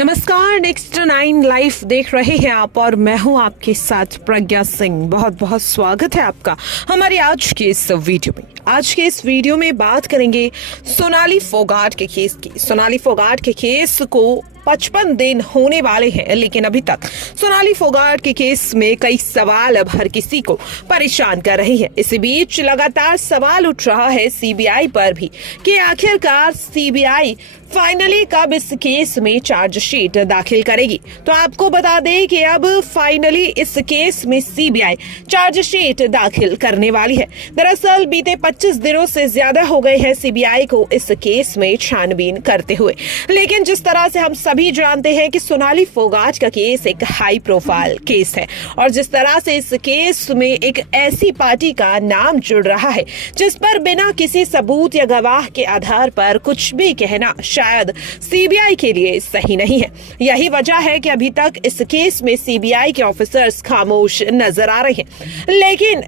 नमस्कार, next 9 live देख रहे हैं आप और मैं हूं आपके साथ प्रज्ञा सिंह। बहुत बहुत स्वागत है आपका हमारे आज के इस वीडियो में। आज के इस वीडियो में बात करेंगे सोनाली फोगाट के केस की। सोनाली फोगाट के केस को 55 दिन होने वाले हैं, लेकिन अभी तक सोनाली फोगाट के केस में कई सवाल अब हर किसी को परेशान कर रही है। इसी बीच लगातार सवाल उठ रहा है सीबीआई पर भी कि आखिरकार सीबीआई फाइनली कब इस केस में चार्जशीट दाखिल करेगी। तो आपको बता दें कि अब फाइनली इस केस में सीबीआई चार्जशीट दाखिल करने वाली है। दरअसल बीते 25 दिनों से ज्यादा हो गए हैं सीबीआई को इस केस में छानबीन करते हुए, लेकिन जिस तरह से हम सभी जानते हैं कि सोनाली फोगाट का केस एक हाई प्रोफाइल केस है और जिस तरह से इस केस में एक ऐसी पार्टी का नाम जुड़ रहा है जिस पर बिना किसी सबूत या गवाह के आधार पर कुछ भी कहना शायद सीबीआई के लिए सही नहीं है। यही वजह है कि अभी तक इस केस में सीबीआई के ऑफिसर्स खामोश नजर आ रहे हैं। लेकिन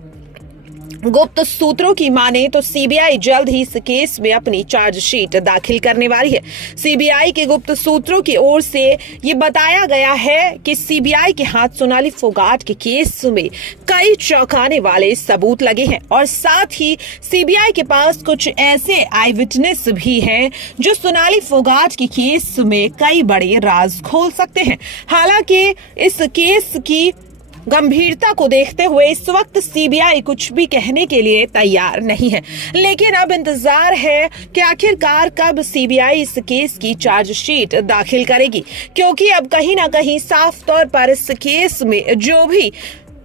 गुप्त सूत्रों की माने तो सीबीआई जल्द ही इस केस में अपनी चार्जशीट दाखिल करने वाली है। सीबीआई के गुप्त सूत्रों की ओर से ये बताया गया है कि सीबीआई के हाथ सोनाली फोगाट के केस में कई चौंकाने वाले सबूत लगे हैं और साथ ही सीबीआई के पास कुछ ऐसे आई विटनेस भी हैं जो सोनाली फोगाट के केस में कई बड़े राज खोल सकते हैं। हालांकि इस केस की गंभीरता को देखते हुए इस वक्त सीबीआई कुछ भी कहने के लिए तैयार नहीं है, लेकिन अब इंतजार है कि आखिरकार कब सीबीआई इस केस की चार्जशीट दाखिल करेगी, क्योंकि अब कहीं ना कहीं साफ तौर पर इस केस में जो भी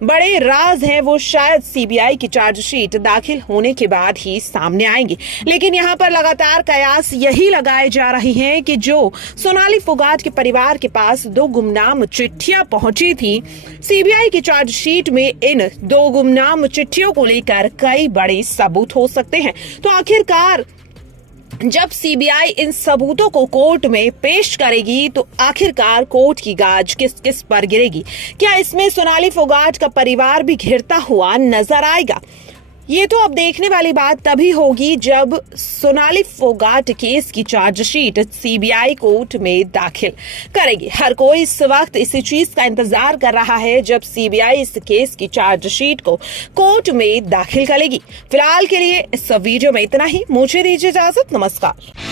बड़े राज हैं वो शायद सीबीआई की चार्जशीट दाखिल होने के बाद ही सामने आएंगे। लेकिन यहाँ पर लगातार कयास यही लगाए जा रहे हैं कि जो सोनाली फोगाट के परिवार के पास 2 गुमनाम चिट्ठियां पहुंची थी, सीबीआई की चार्जशीट में इन 2 गुमनाम चिट्ठियों को लेकर कई बड़े सबूत हो सकते हैं। तो आखिरकार जब सीबीआई इन सबूतों को कोर्ट में पेश करेगी तो आखिरकार कोर्ट की गाज किस किस पर गिरेगी? क्या इसमें सोनाली फोगाट का परिवार भी घिरता हुआ नजर आएगा? ये तो अब देखने वाली बात तभी होगी जब सोनाली फोगाट केस की चार्जशीट सीबीआई कोर्ट में दाखिल करेगी। हर कोई इस वक्त इसी चीज का इंतजार कर रहा है जब सीबीआई इस केस की चार्जशीट को कोर्ट में दाखिल करेगी। फिलहाल के लिए इस वीडियो में इतना ही। मुझे दीजिए इजाजत। नमस्कार।